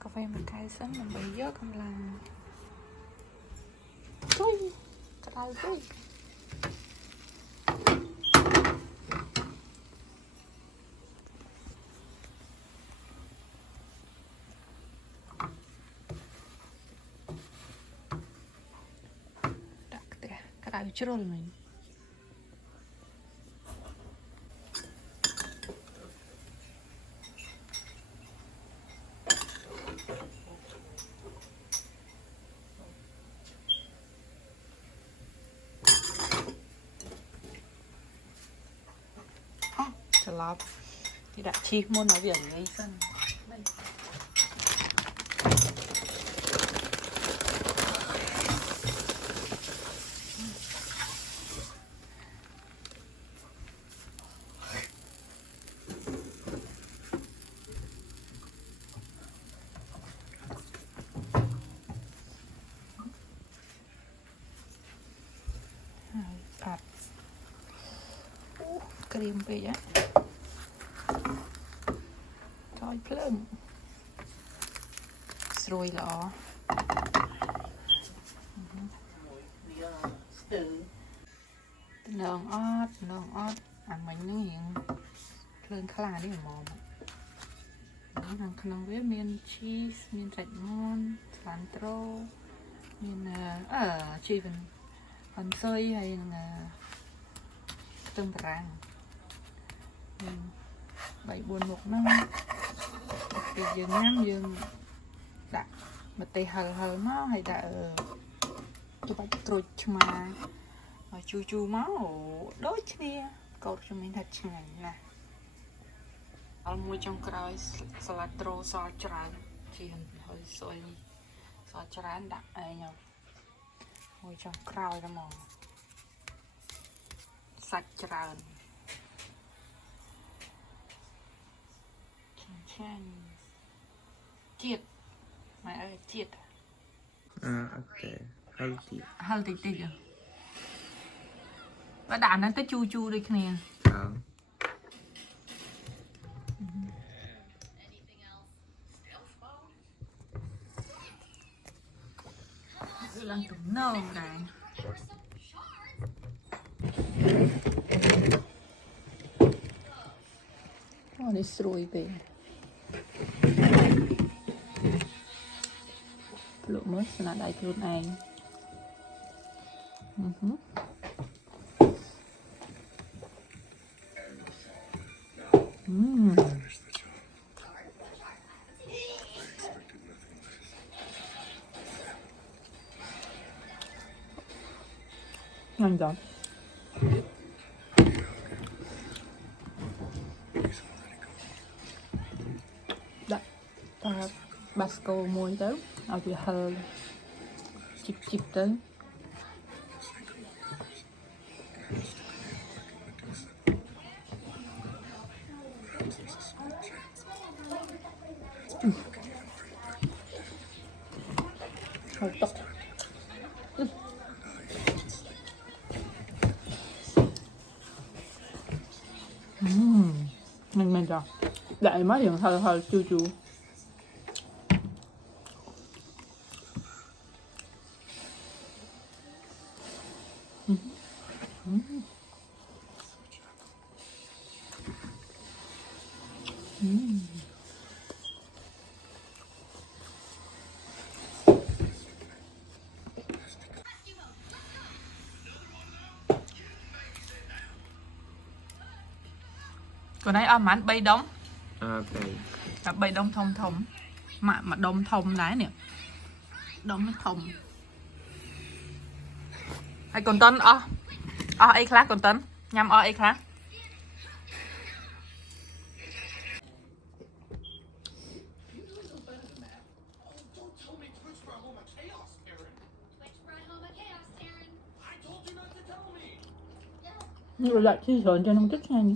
cà phê một cái sớm mình bị gió không làm chui cái đau chui đặt cái đau chưa rồi mình lọc thì đã chi môn nói việc ấy sânผัดcream về á coi plum rồi lọ nướng ót ăn mình nó hiện lên khá là đi mồm ăn khăn với miên cheese miên rạch ngon cilantro miên chi phần xôi hay là tôm rang 3-4 មុខហ្នឹងពីយើងញ៉ាំយើងដាក់ម្ទេសហឹរមកហើយដាក់ទៅបាច់ត្រួយឆ្មាឲ្យជូរមកដូចគ្នាកោតខ្ញុំមានថាឆ្ងាញ់ណាស់អល់មួយចុងក្រោយសាឡាត្រូសច្រើនជាហើយសុយសច្រើនដាក់ឯងមួយចុងក្រោយហ្មងសាច់ច្រើនជាតិម៉ែអើយជាតិអត់ទេហឹលតិចបើដាក់ហ្នឹងទៅជូរដូចគ្នាឡើងទំនងដែរអូនេះស្រួយពេកលោកមើលស្នាដៃខ្លួនឯងញ៉ាំចាដាក់បាស្កូមួយទៅឲ្យវាហឹរជីបទៅហើយតុកមិនចាដាក់អីមកយើងហឹរជូរcòn đấy ở mảnh bay đóng 3 ដុំធំមួយដុំធំដែរនេះដុំធំហើយកូនតុនអស់អីខ្លះកូនតុនញ៉ាំអស់អីខ្លះ nhưng mà lại chi sớm cho nó rất nhanh